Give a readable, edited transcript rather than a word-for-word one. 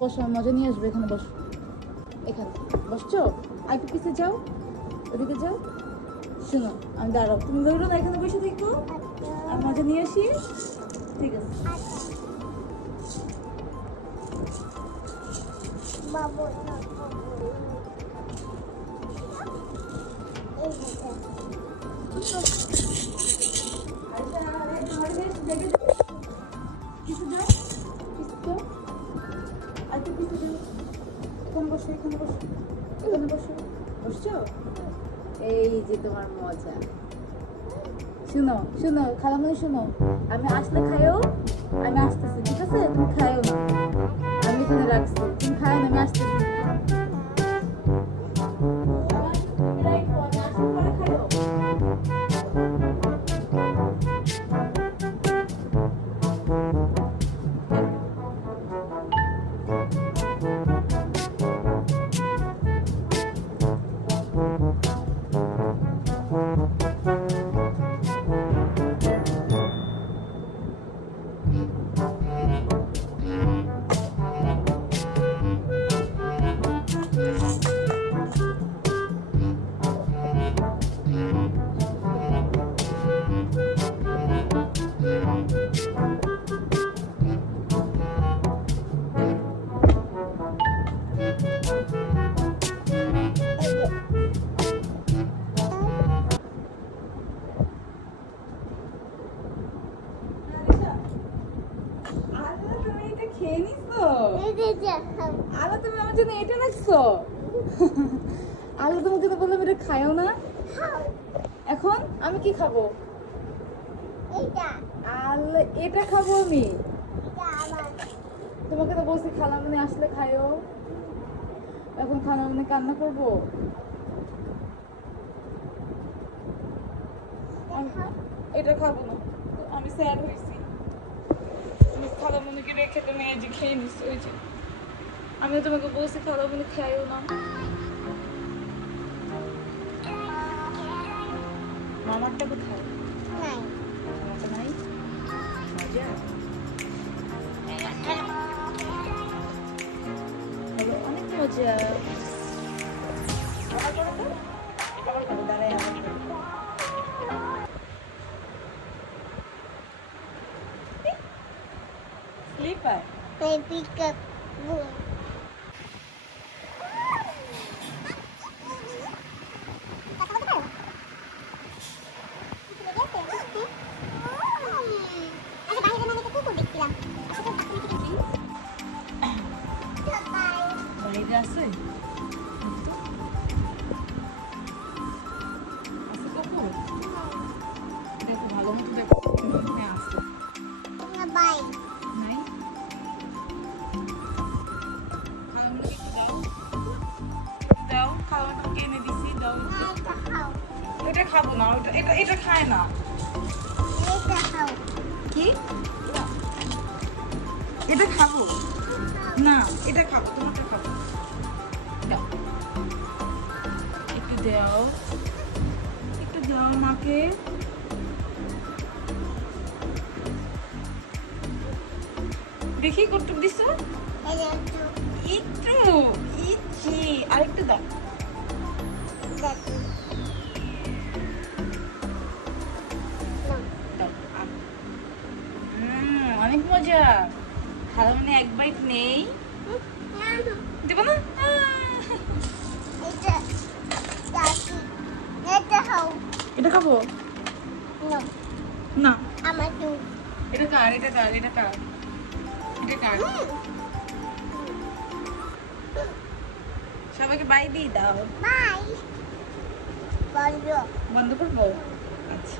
বসো, মজা নিয়ে আসবে। এখানে বসো, এখানে বসছো। আইপি পিছে যাও, ওদিকে যাও। শোনো, আমি দাঁড়াও, তুমি ধরো না, এখানে বসে থাকো, আর মজা নিয়ে আসি। ঠিক আছে। এই যে তোমার মজা। শুনো শুনো, খালামণি শুনো, আমি আসলে খাইও, আমি আসতেছি, ঠিক আছে? তুমি খাইও না, আমি এখানে রাখছি, তুমি খাইও না, আমি আসতেছি। আলো, তুমি আমার জন্য এটা রাখছো? আলো তোমাকে তো বললাম এটা খায়ও না। এখন আমি কি খাবো? আলো, এটা খাবো আমি। তোমাকে তো বলছি খালামণি আসলে খায়ও। এখন খালামণি কান্না করবো? এটা খাবো না, আমি স্যাড হয়েছি। খালামণিকে রেখে তুমি এই যে খেয়ে নিচ্ছ। ওই যে আমি তোমাকে বলছি খালামণি খাইও না। মামারটা কোথায়? নাই, মামাটা নাই। মজা, অনেক মজা। দাঁড়ায় স্লিপার আছে। দেখো ভালো মতো দেখো, আছে নাই? দাও, খাওয়াটা এনে দিছি, দাও। এটা খাবো না, এটা খায় না। কি এটা খাবো না? এটা খাবো, তোমারটা খাবো। দাও, একটু দাও, একটু দাও মাকে। দেখি কতটুকু দিছো? একটু, ইচ্ছি, আরেকটু দাও। অনেক মজা। খালামণি এক বাইট নেই, দেবো না? এটা খাবো না। এটা কার? এটা কার? এটা কার? এটা কার? সবাইকে বাই দিয়ে দাও। বাই। বন্ধ করবো? আচ্ছা।